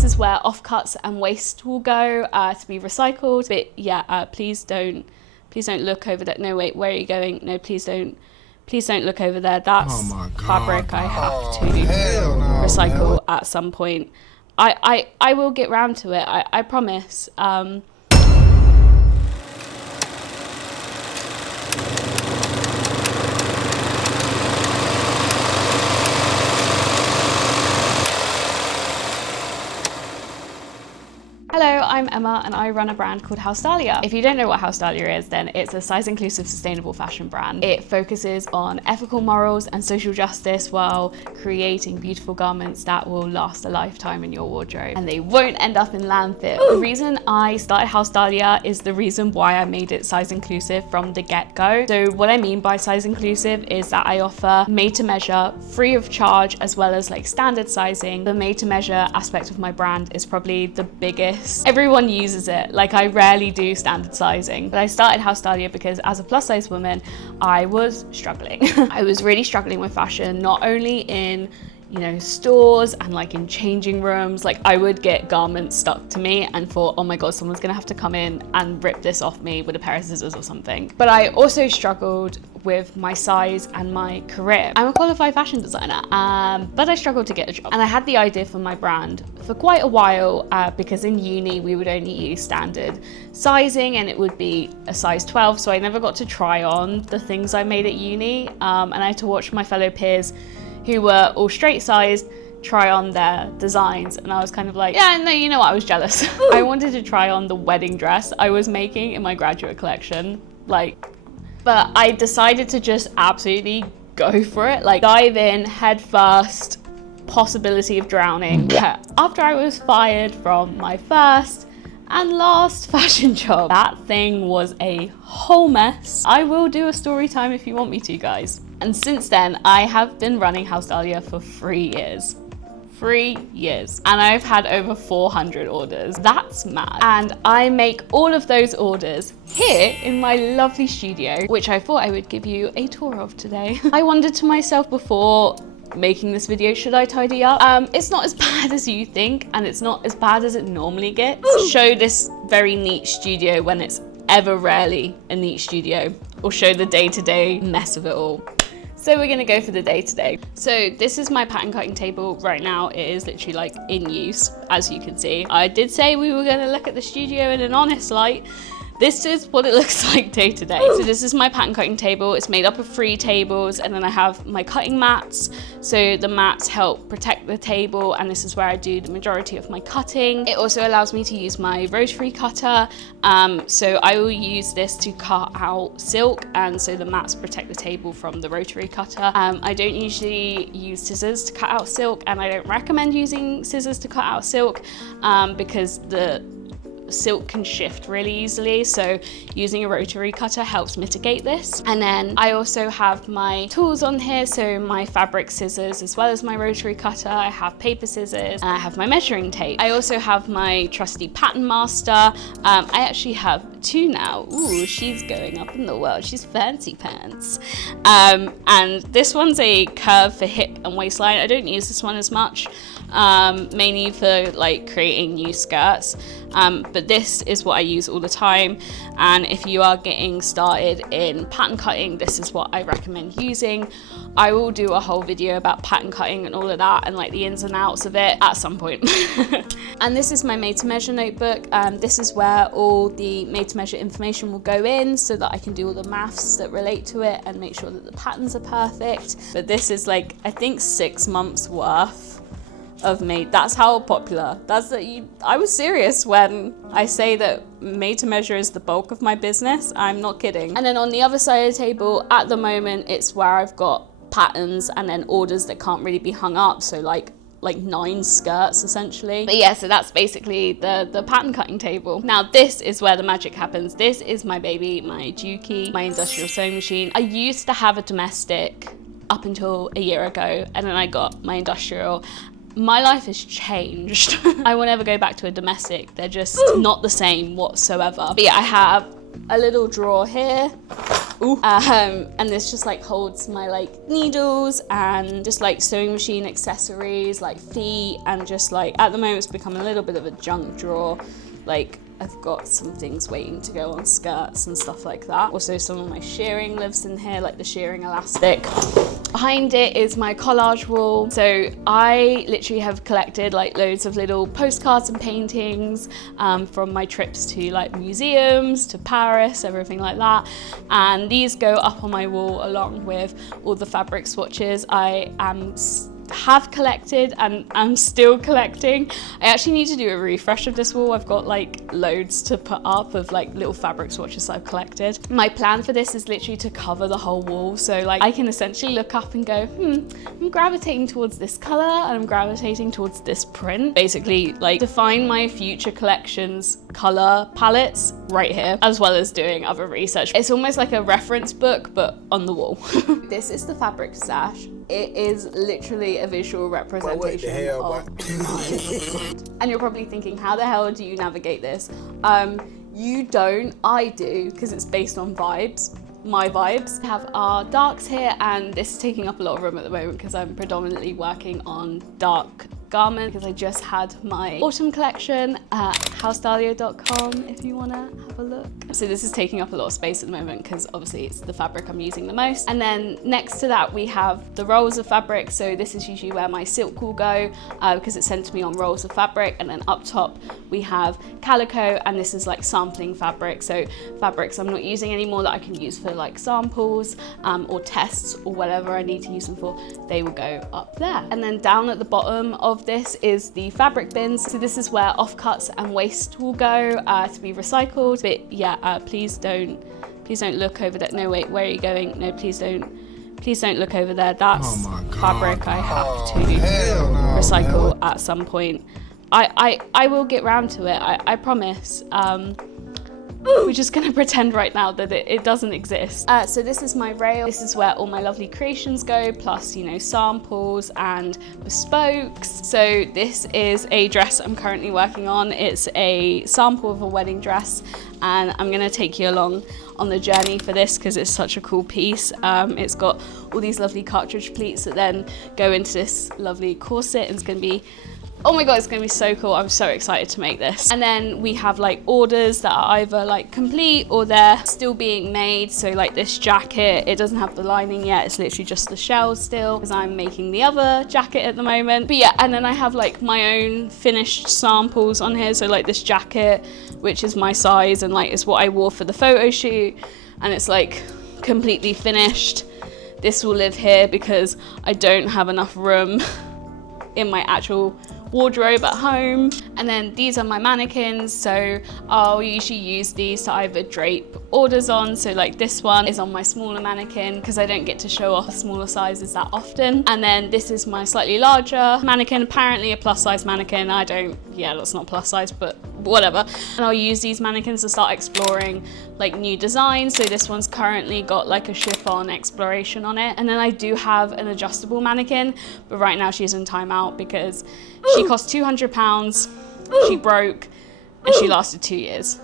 This is where offcuts and waste will go to be recycled. But yeah, please don't look over that. No, wait, where are you going? No, please don't look over there. That's fabric I have to recycle at some point. I will get round to it, I promise. Hello, I'm Emma and I run a brand called Haus Dahlia. If you don't know what Haus Dahlia is, then it's a size-inclusive sustainable fashion brand. It focuses on ethical morals and social justice while creating beautiful garments that will last a lifetime in your wardrobe and they won't end up in landfill. The reason I started Haus Dahlia is the reason why I made it size-inclusive from the get-go. So what I mean by size-inclusive is that I offer made-to-measure, free of charge, as well as like standard sizing. The made-to-measure aspect of my brand is probably the biggest. Everyone uses it. Like, I rarely do standard sizing, but I started Haus Dahlia because as a plus size woman, I was struggling. I was really struggling with fashion, not only in, you know, stores and like in changing rooms. Like, I would get garments stuck to me and thought, oh my God, someone's gonna have to come in and rip this off me with a pair of scissors or something. But I also struggled with my size and my career. I'm a qualified fashion designer, but I struggled to get a job. And I had the idea for my brand for quite a while because in uni we would only use standard sizing and it would be a size 12. So I never got to try on the things I made at uni. And I had to watch my fellow peers who were all straight sized try on their designs, and I was kind of like, yeah, no, you know what, I was jealous. I wanted to try on the wedding dress I was making in my graduate collection, but I decided to just absolutely go for it, like dive in head first, possibility of drowning. After I was fired from my first and last fashion job, that thing was a whole mess. I will do a story time if you want me to, guys. And since then, I have been running Haus Dahlia for 3 years. 3 years. And I've had over 400 orders. That's mad. And I make all of those orders here in my lovely studio, which I thought I would give you a tour of today. I wondered to myself before making this video, should I tidy up? It's not as bad as you think, and it's not as bad as it normally gets. Show this very neat studio when it's ever rarely a neat studio, or show the day-to-day mess of it all. So we're gonna go for the day-to-day. So this is my pattern cutting table right now. It is literally like in use, as you can see. I did say we were gonna look at the studio in an honest light. This is what it looks like day to day. So this is my pattern cutting table. It's made up of 3 tables, and then I have my cutting mats. So the mats help protect the table, and this is where I do the majority of my cutting. It also allows me to use my rotary cutter. So I will use this to cut out silk, and so the mats protect the table from the rotary cutter. I don't usually use scissors to cut out silk, and I don't recommend using scissors to cut out silk because the silk can shift really easily, so using a rotary cutter helps mitigate this. And then I also have my tools on here, so my fabric scissors as well as my rotary cutter. I have paper scissors and I have my measuring tape. I also have my trusty pattern master. I actually have 2 now. Ooh, she's going up in the world. She's fancy pants. And this one's a curve for hip and waistline. I don't use this one as much, mainly for like creating new skirts. But this is what I use all the time, and if you are getting started in pattern cutting, this is what I recommend using. I will do a whole video about pattern cutting and all of that and like the ins and outs of it at some point. And this is my made to measure notebook. This is where all the made to measure information will go in so that I can do all the maths that relate to it and make sure that the patterns are perfect. But this is like, I think 6 months worth of made. That's how popular. I was serious when I say that made to measure is the bulk of my business. I'm not kidding. And then on the other side of the table, at the moment, it's where I've got patterns and then orders that can't really be hung up. So like 9 skirts essentially. But yeah, so that's basically the pattern cutting table. Now this is where the magic happens. This is my baby, my Juki, my industrial sewing machine. I used to have a domestic up until a year ago, and then I got my industrial. My life has changed. I will never go back to a domestic. They're just not the same whatsoever. But yeah, I have a little drawer here And this just like holds my like needles and just like sewing machine accessories, like feet, and just like at the moment it's become a little bit of a junk drawer. Like I've got some things waiting to go on skirts and stuff like that. Also some of my shearing lives in here, like the shearing elastic. Behind it is my collage wall. So I literally have collected like loads of little postcards and paintings from my trips to like museums, to Paris, everything like that. And these go up on my wall along with all the fabric swatches I have collected and I'm still collecting. I actually need to do a refresh of this wall. I've got like loads to put up of like little fabric swatches I've collected. My plan for this is literally to cover the whole wall, so like I can essentially look up and go, I'm gravitating towards this color and I'm gravitating towards this print. Basically like define my future collections color palettes right here, as well as doing other research. It's almost like a reference book but on the wall. This is the fabric stash. It is literally a visual representation of and you're probably thinking, how the hell do you navigate this? You don't, I do, because it's based on vibes, my vibes. We have our darks here, and this is taking up a lot of room at the moment because I'm predominantly working on dark garment, because I just had my autumn collection at hausdahlia.com if you want to have a look. So this is taking up a lot of space at the moment because obviously it's the fabric I'm using the most. And then next to that we have the rolls of fabric. So this is usually where my silk will go because it's sent to me on rolls of fabric. And then up top we have calico, and this is like sampling fabric. So fabrics I'm not using anymore that I can use for like samples or tests or whatever I need to use them for, they will go up there. And then down at the bottom of this is the fabric bins. So this is where offcuts and waste will go to be recycled. But yeah, please don't look over there. No, wait, where are you going? No, please don't look over there. That's fabric I have to recycle at some point. I will get round to it, I promise. We're just gonna pretend right now that it doesn't exist. So this is my rail. This is where all my lovely creations go, plus, you know, samples and bespokes. So this is a dress I'm currently working on. It's a sample of a wedding dress, and I'm gonna take you along on the journey for this because it's such a cool piece. It's got all these lovely cartridge pleats that then go into this lovely corset, and it's gonna be, oh my god, it's gonna be so cool. I'm so excited to make this. And then we have like orders that are either like complete or they're still being made. So like this jacket, it doesn't have the lining yet. It's literally just the shells still because I'm making the other jacket at the moment. But yeah, and then I have like my own finished samples on here. So like this jacket, which is my size and like is what I wore for the photo shoot. And it's like completely finished. This will live here because I don't have enough room in my actual wardrobe at home. And then these are my mannequins, so I'll usually use these to either drape orders on. So like this one is on my smaller mannequin because I don't get to show off smaller sizes that often. And then this is my slightly larger mannequin, apparently a plus size mannequin. Yeah, that's not plus size, but whatever. And I'll use these mannequins to start exploring like new designs. So this one's currently got like a chiffon exploration on it. And then I do have an adjustable mannequin, but right now she's in timeout because she cost £200, she broke, and she lasted 2 years.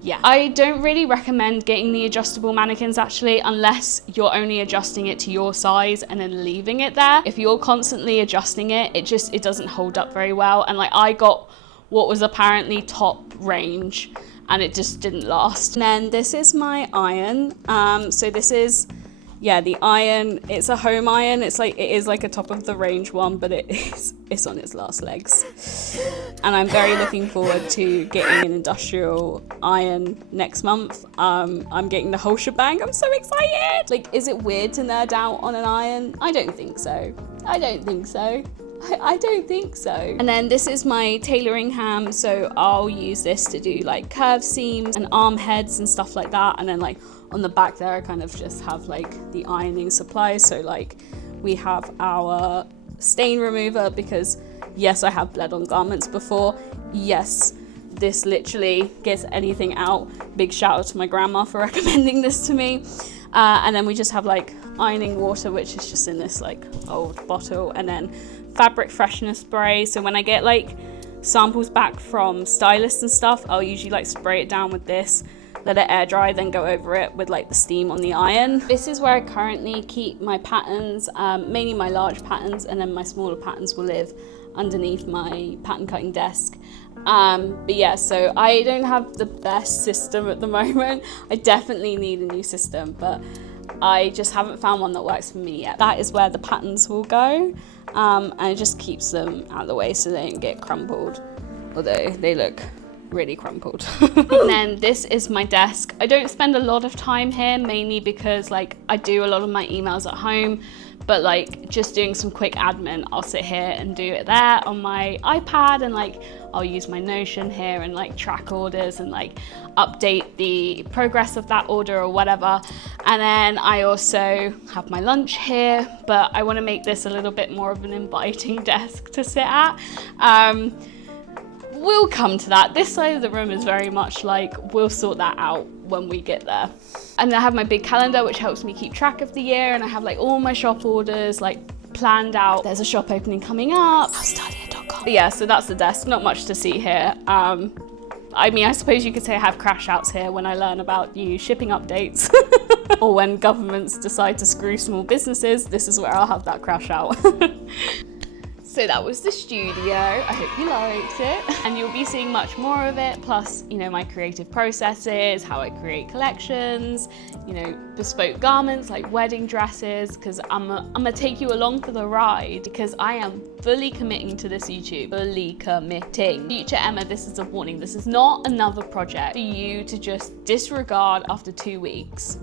Yeah, I don't really recommend getting the adjustable mannequins actually, unless you're only adjusting it to your size and then leaving it there. If you're constantly adjusting it, it doesn't hold up very well. And like I got what was apparently top range and it just didn't last. And then this is my iron. So this is, yeah, the iron. It's a home iron. It is like a top of the range one, but it's on its last legs. And I'm very looking forward to getting an industrial iron next month. I'm getting the whole shebang. I'm so excited. Like, is it weird to nerd out on an iron? I don't think so. I don't think so. And then this is my tailoring ham. So I'll use this to do like curved seams and arm heads and stuff like that. And then like on the back there, I kind of just have like the ironing supplies. So like we have our stain remover because yes, I have bled on garments before. Yes, this literally gets anything out. Big shout out to my grandma for recommending this to me. And then we just have like ironing water, which is just in this like old bottle. And then fabric freshener spray. So when I get like samples back from stylists and stuff, I'll usually like spray it down with this, let it air dry, then go over it with like the steam on the iron. This is where I currently keep my patterns, mainly my large patterns, and then my smaller patterns will live underneath my pattern cutting desk. But yeah, so I don't have the best system at the moment. I definitely need a new system, but I just haven't found one that works for me yet. That is where the patterns will go, and it just keeps them out of the way so they don't get crumpled, although they look really crumpled. And then this is my desk. I don't spend a lot of time here, mainly because like I do a lot of my emails at home, but like just doing some quick admin, I'll sit here and do it there on my iPad, and like I'll use my Notion here and like track orders and like update the progress of that order or whatever. And then I also have my lunch here, but I want to make this a little bit more of an inviting desk to sit at. We'll come to that. This side of the room is very much like, we'll sort that out when we get there. And I have my big calendar, which helps me keep track of the year, and I have like all my shop orders like planned out. There's a shop opening coming up, hausdahlia.com. Yeah, so that's the desk, not much to see here. I mean, I suppose you could say I have crash outs here when I learn about new shipping updates or when governments decide to screw small businesses. This is where I'll have that crash out. So that was the studio. I hope you liked it. And you'll be seeing much more of it, plus, you know, my creative processes, how I create collections, you know, bespoke garments like wedding dresses, because I'm gonna take you along for the ride, because I am fully committing to this YouTube, fully committing. Future Emma, this is a warning. This is not another project for you to just disregard after 2 weeks.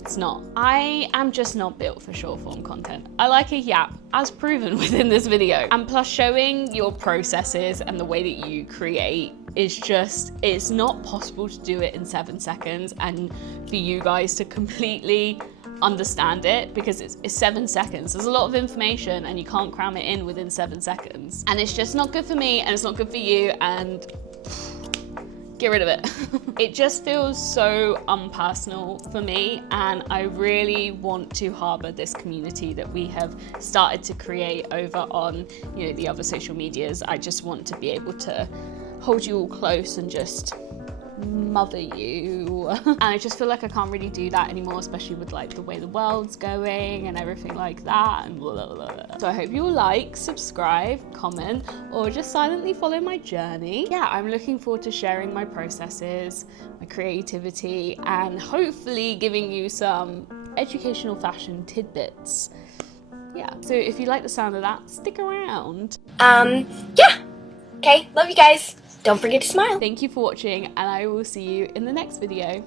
It's not. I am just not built for short form content. I like a yap, as proven within this video. And plus, showing your processes and the way that you create is just, it's not possible to do it in 7 seconds and for you guys to completely understand it, because it's 7 seconds. There's a lot of information and you can't cram it in within 7 seconds. And it's just not good for me, and it's not good for you, and get rid of it. It just feels so unpersonal for me, and I really want to harbour this community that we have started to create over on, you know, the other social medias. I just want to be able to hold you all close and just mother you. And I just feel like I can't really do that anymore, especially with like the way the world's going and everything like that, and blah, blah, blah. So I hope you'll like, subscribe, comment, or just silently follow my journey. Yeah, I'm looking forward to sharing my processes, my creativity, and hopefully giving you some educational fashion tidbits. Yeah, so if you like the sound of that, stick around. Yeah. Okay, love you guys. Don't forget to smile. Thank you for watching, and I will see you in the next video.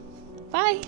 Bye.